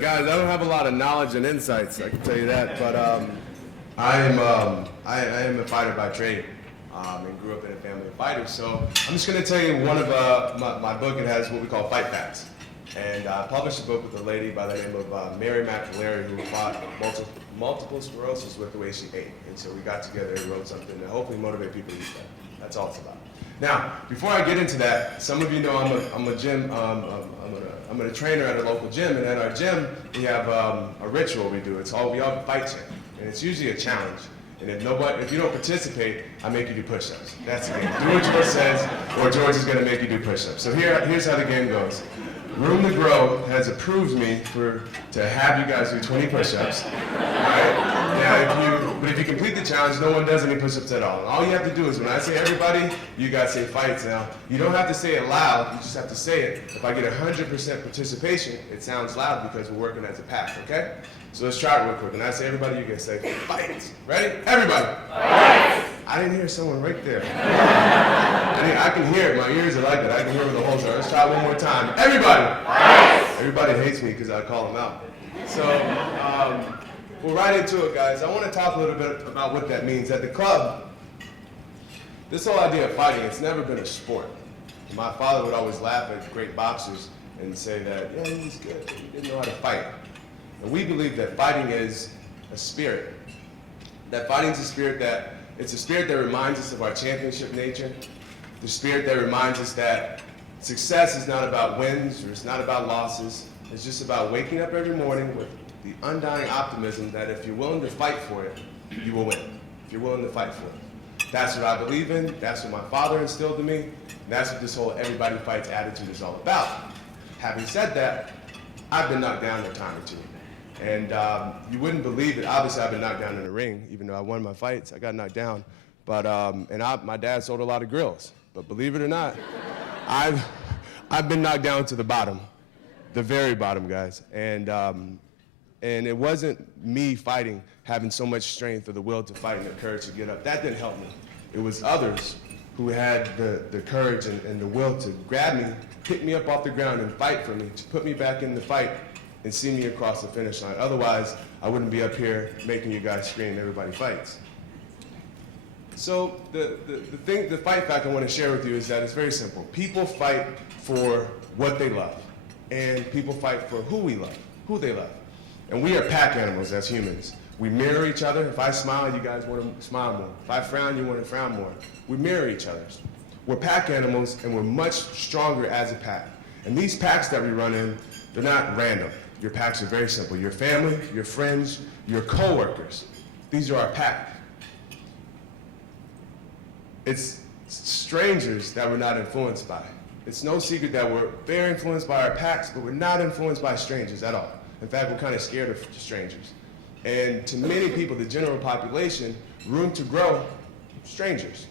guys, I don't have a lot of knowledge and insights, I can tell you that, but I am a fighter by trade, and grew up in a family of fighters. So I'm just going to tell you one of my book. It has what we call fight facts, and I published a book with a lady by the name of Mary McAlery, who fought multiple sclerosis with the way she ate. And so we got together and wrote something to hopefully motivate people to eat that. That's all it's about. Now, before I get into that, some of you know I'm a trainer at a local gym, and at our gym we have a ritual we do. We all fight chant, and it's usually a challenge. And if you don't participate, I make you do push-ups. That's the game. Do what George says, or George is going to make you do push-ups. So here's how the game goes. Room to Grow has approved me to have you guys do 20 push-ups. All right? Now, if you complete the challenge, no one does any push-ups at all. And all you have to do is, when I say everybody, you guys say fights. Now, you don't have to say it loud, you just have to say it. If I get 100% participation, it sounds loud because we're working as a pack, okay? So let's try it real quick. When I say everybody, you can say fights. Ready? Everybody. Fights. I didn't hear someone right there. I can hear it. My ears are like that. I can hear it the whole time. Let's try it one more time. Everybody. Fights. Everybody hates me because I call them out. So we're right into it, guys. I want to talk a little bit about what that means. At the club, this whole idea of fighting, it's never been a sport. My father would always laugh at great boxers and say that, yeah, he's good, but he didn't know how to fight. And we believe that fighting is a spirit. That fighting is a spirit that reminds us of our championship nature. The spirit that reminds us that success is not about wins or it's not about losses. It's just about waking up every morning with the undying optimism that if you're willing to fight for it, you will win. If you're willing to fight for it. That's what I believe in. That's what my father instilled in me. And that's what this whole everybody fights attitude is all about. Having said that, I've been knocked down a time or two. And you wouldn't believe it. Obviously, I've been knocked down in the ring. Even though I won my fights, I got knocked down. But my dad sold a lot of grills. But believe it or not, I've been knocked down to the bottom, the very bottom, guys. And it wasn't me fighting, having so much strength or the will to fight and the courage to get up. That didn't help me. It was others who had the courage and the will to grab me, pick me up off the ground and fight for me, to put me back in the fight and see me across the finish line. Otherwise, I wouldn't be up here making you guys scream, everybody fights. So the fight fact I want to share with you is that it's very simple. People fight for what they love, and people fight for who they love. And we are pack animals as humans. We mirror each other. If I smile, you guys want to smile more. If I frown, you want to frown more. We mirror each other. We're pack animals, and we're much stronger as a pack. And these packs that we run in, they're not random. Your packs are very simple. Your family, your friends, your coworkers. These are our pack. It's strangers that we're not influenced by. It's no secret that we're very influenced by our packs, but we're not influenced by strangers at all. In fact, we're kind of scared of strangers. And to many people, the general population, room to grow, strangers.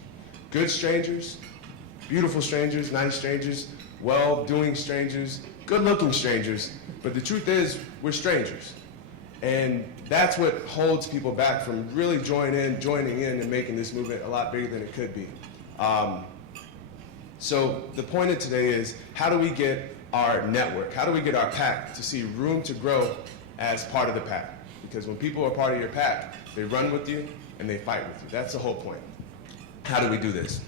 Good strangers, beautiful strangers, nice strangers, well-doing strangers, good-looking strangers. But the truth is, we're strangers. And that's what holds people back from really joining in and making this movement a lot bigger than it could be. So the point of today is, how do we get our network, how do we get our pack to see room to grow as part of the pack? Because when people are part of your pack, they run with you and they fight with you. That's the whole point. How do we do this?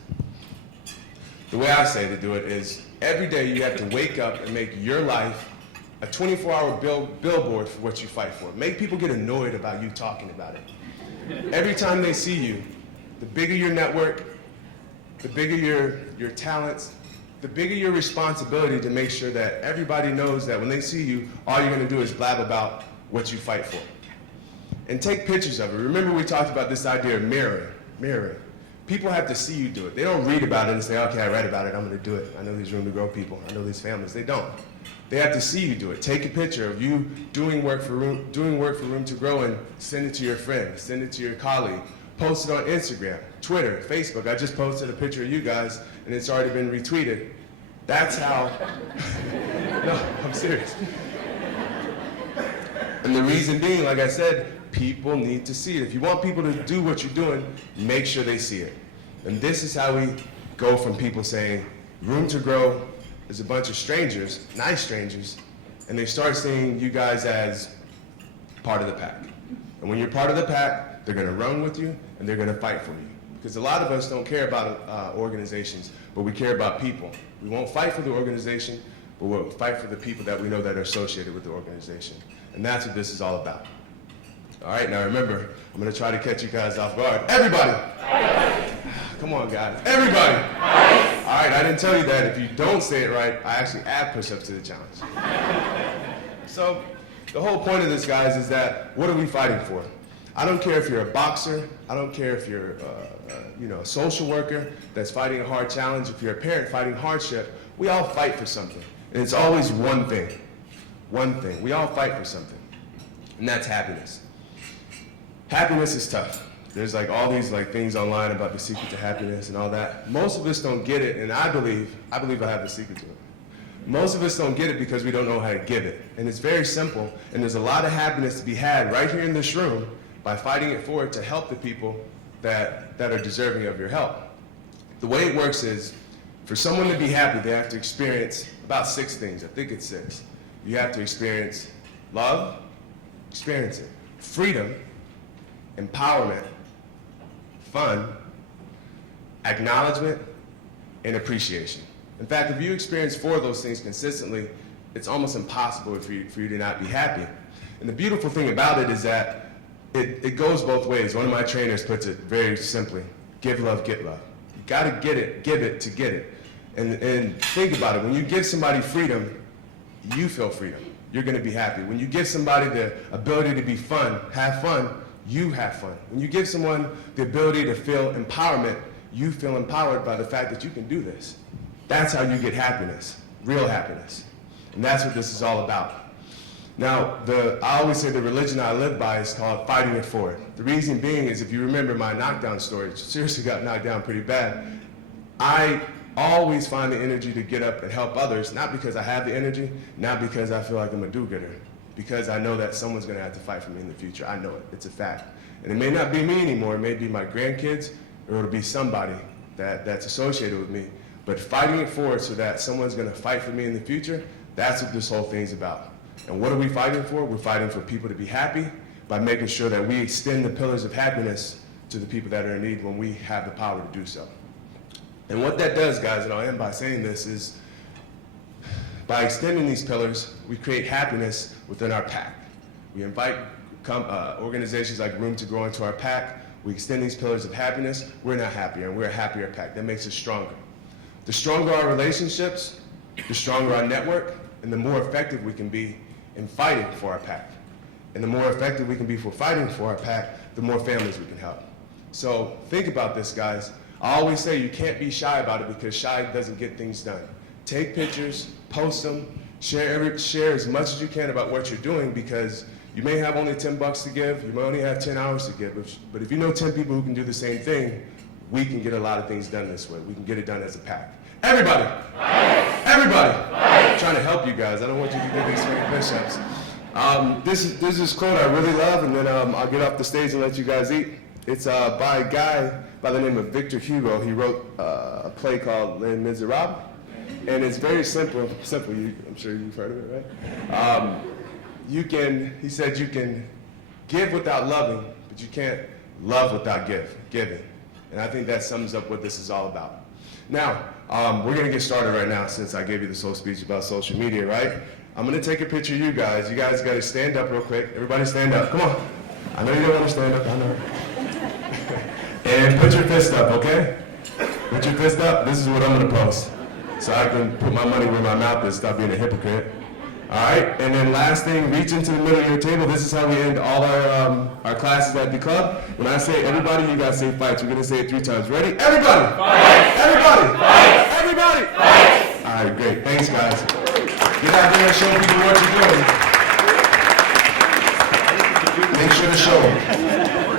The way I say to do it is, every day you have to wake up and make your life a 24-hour billboard for what you fight for. Make people get annoyed about you talking about it. Every time they see you, the bigger your network, the bigger your talents, the bigger your responsibility to make sure that everybody knows that when they see you, all you're going to do is blab about what you fight for. And take pictures of it. Remember we talked about this idea of mirroring. People have to see you do it. They don't read about it and say, okay, I read about it, I'm going to do it. I know these room to grow people. I know these families. They don't. They have to see you do it. Take a picture of you doing work for room to grow and send it to your friend, send it to your colleague. Post it on Instagram, Twitter, Facebook. I just posted a picture of you guys and it's already been retweeted. That's how, no, I'm serious. And the reason being, like I said, people need to see it. If you want people to do what you're doing, make sure they see it. And this is how we go from people saying, room to grow is a bunch of strangers, nice strangers, and they start seeing you guys as part of the pack. And when you're part of the pack, they're going to run with you and they're going to fight for you. Because a lot of us don't care about organizations, but we care about people. We won't fight for the organization, but we'll fight for the people that we know that are associated with the organization. And that's what this is all about. All right, now remember, I'm going to try to catch you guys off guard. Everybody! Come on, guys. Everybody! All right, I didn't tell you that. If you don't say it right, I actually add push-ups to the challenge. So, the whole point of this, guys, is that what are we fighting for? I don't care if you're a boxer. I don't care if you're a social worker that's fighting a hard challenge. If you're a parent fighting hardship, we all fight for something. And it's always one thing. One thing. We all fight for something. And that's happiness. Happiness is tough. There's like all these like things online about the secret to happiness and all that. Most of us don't get it, and I believe I have the secret to it. Most of us don't get it because we don't know how to give it. And it's very simple, and there's a lot of happiness to be had right here in this room by fighting it forward to help the people that are deserving of your help. The way it works is, for someone to be happy, they have to experience about 6 things. I think it's 6. You have to experience love, experience it, freedom, empowerment, fun, acknowledgement, and appreciation. In fact, if you experience 4 of those things consistently, it's almost impossible for you to not be happy. And the beautiful thing about it is that it goes both ways. One of my trainers puts it very simply: give love, get love. You gotta get it, give it to get it. And think about it, when you give somebody freedom, you feel freedom. You're gonna be happy. When you give somebody the ability to be fun, have fun, you have fun. When you give someone the ability to feel empowerment, you feel empowered by the fact that you can do this. That's how you get happiness, real happiness. And that's what this is all about. Now, I always say the religion I live by is called fighting it forward. The reason being is, if you remember my knockdown story, seriously got knocked down pretty bad, I always find the energy to get up and help others, not because I have the energy, not because I feel like I'm a do-gooder, because I know that someone's gonna have to fight for me in the future. I know it, it's a fact. And it may not be me anymore, it may be my grandkids, or it'll be somebody that's associated with me. But fighting it forward so that someone's gonna fight for me in the future, that's what this whole thing's about. And what are we fighting for? We're fighting for people to be happy by making sure that we extend the pillars of happiness to the people that are in need when we have the power to do so. And what that does, guys, and I'll end by saying this, is by extending these pillars, we create happiness within our pack. We invite organizations like Room to Grow into our pack. We extend these pillars of happiness. We're not happier, and we're a happier pack. That makes us stronger. The stronger our relationships, the stronger our network, and the more effective we can be in fighting for our pack. And the more effective we can be for fighting for our pack, the more families we can help. So think about this, guys. I always say you can't be shy about it, because shy doesn't get things done. Take pictures, post them, share as much as you can about what you're doing, because you may have only $10 to give, you may only have 10 hours to give, but if you know 10 people who can do the same thing, we can get a lot of things done this way. We can get it done as a pack. Everybody! Right. Everybody! Right. I'm trying to help you guys. I don't want you to do these push-ups. This is this quote I really love, and then I'll get off the stage and let you guys eat. It's by a guy by the name of Victor Hugo. He wrote a play called Les Miserables, and it's very simple. I'm sure you've heard of it, right? He said you can give without loving, but you can't love without giving. And I think that sums up what this is all about. Now, we're going to get started right now, since I gave you this whole speech about social media, right? I'm going to take a picture of you guys. You guys got to stand up real quick. Everybody stand up. Come on. I know you don't want to stand up. I know. And put your fist up, okay? Put your fist up. This is what I'm going to post, so I can put my money where my mouth is, stop being a hypocrite. All right, and then last thing, reach into the middle of your table. This is how we end all our classes at the club. When I say everybody, you guys say fights. We're gonna say it 3 times. Ready? Everybody! Fight! Everybody! Fight! Everybody! Fight! All right, great. Thanks, guys. Get out there and show people what you're doing. Make sure to show them.